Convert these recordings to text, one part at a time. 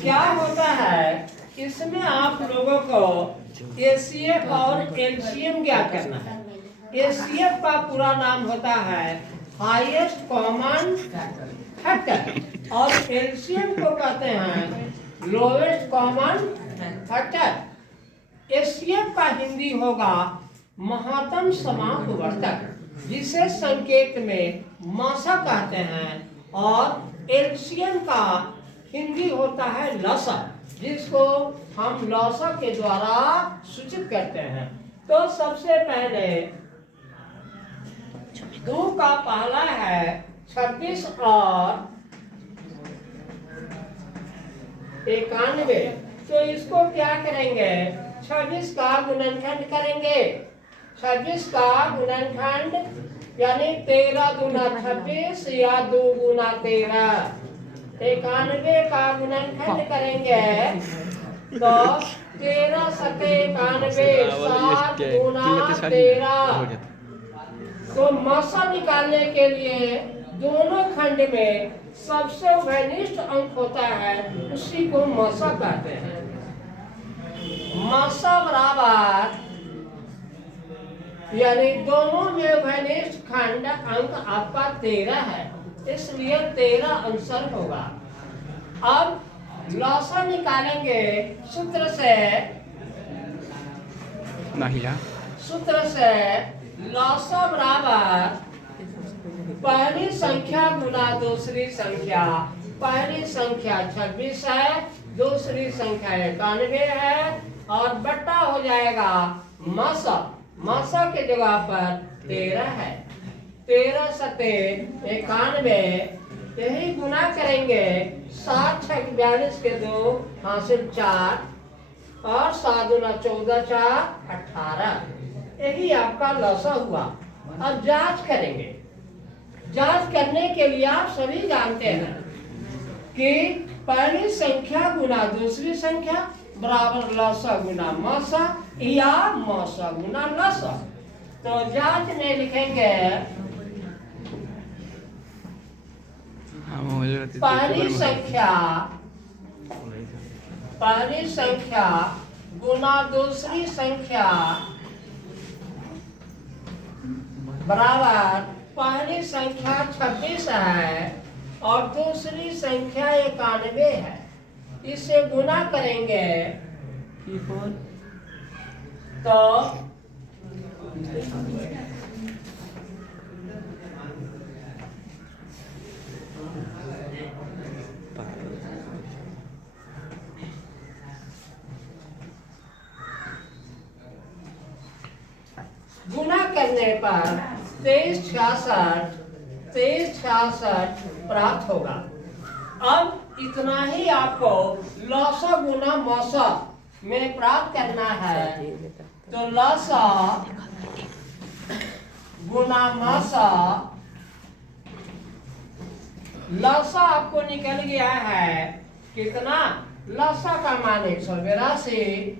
क्या होता है, इसमें आप लोगों को एसीएफ और एलसीएम ज्ञात करना है। एसीएफ का पूरा नाम होता है हाईएस्ट कॉमन फैक्टर और एलसीएम को कहते हैं लोएस्ट कॉमन फैक्टर। एसीएफ का हिंदी होगा महत्तम समापवर्तक, जिसे संकेत में मासा कहते हैं, और एलसीएम का हिंदी होता है लसा, जिसको हम लसा के द्वारा सूचित करते हैं। तो सबसे पहले 2 का पहला है 26 और 91। तो इसको क्या करेंगे, 26 का गुणनखंड करेंगे। 26 का गुणनखंड यानी 13 दूना 26 या 2 गुना 13। 91 का गुणनखंड करेंगे तो 13 सते 91, 7 गुना 13। तो मासा निकालने के लिए दोनों खंड में सबसे उभयनिष्ठ अंक होता है, उसी को मासा कहते हैं। मासा बराबर यानी दोनों में उभयनिष्ठ खंड अंक आपका 13 है, इसलिए 13 आंसर होगा। अब लसा निकालेंगे सूत्र से। लसा बराबर पहली संख्या गुना दूसरी संख्या। पहली संख्या 26 है, दूसरी संख्या 91 है, और बट्टा हो जाएगा मासा। मासा के जगह पर 13 है। 13 सते 91, यही गुना करेंगे। 7 6 42 के 2 हासिल 4, और 7 दूना 14, 4 18। यही आपका लसा हुआ। अब जांच करेंगे। जांच करने के लिए आप सभी जानते हैं कि पहली संख्या गुना दूसरी संख्या बराबर लसा गुना मासा या मासा गुना लसा। तो जांच में लिखेंगे पहली संख्या गुना दूसरी संख्या बराबर पहली संख्या 26 है और दूसरी संख्या 91 है। इसे गुना करेंगे तो गुना करने पर 2366 प्राप्त होगा। अब इतना ही आपको लसा गुना मौसा में प्राप्त करना है। तो लसा गुना मौसा, लसा आपको निकल गया है कितना, लसा का मान 182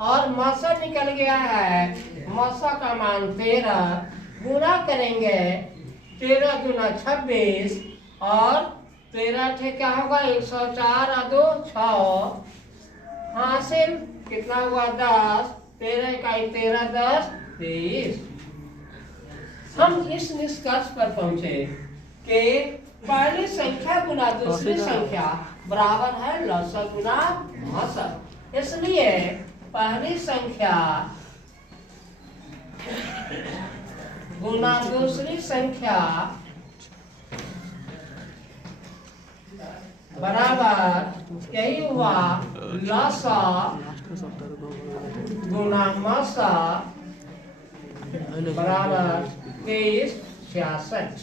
और मौसा निकल गया है मौसा का मान 13। गुना करेंगे 13 दूना 26 और 13 ठे क्या होगा 104 और 2 6 हासिल कितना हुआ 10। 13 का 13 10 23। हम इस निष्कर्ष पर पहुंचे कि पहली संख्या गुना दूसरी संख्या बराबर है लसा गुना मौसा। इसलिए पहली संख्या गुना दूसरी संख्या बराबर यही हुआ लसा गुना मौसा बराबर 2366।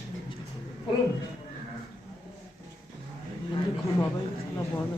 घुमावे बहुत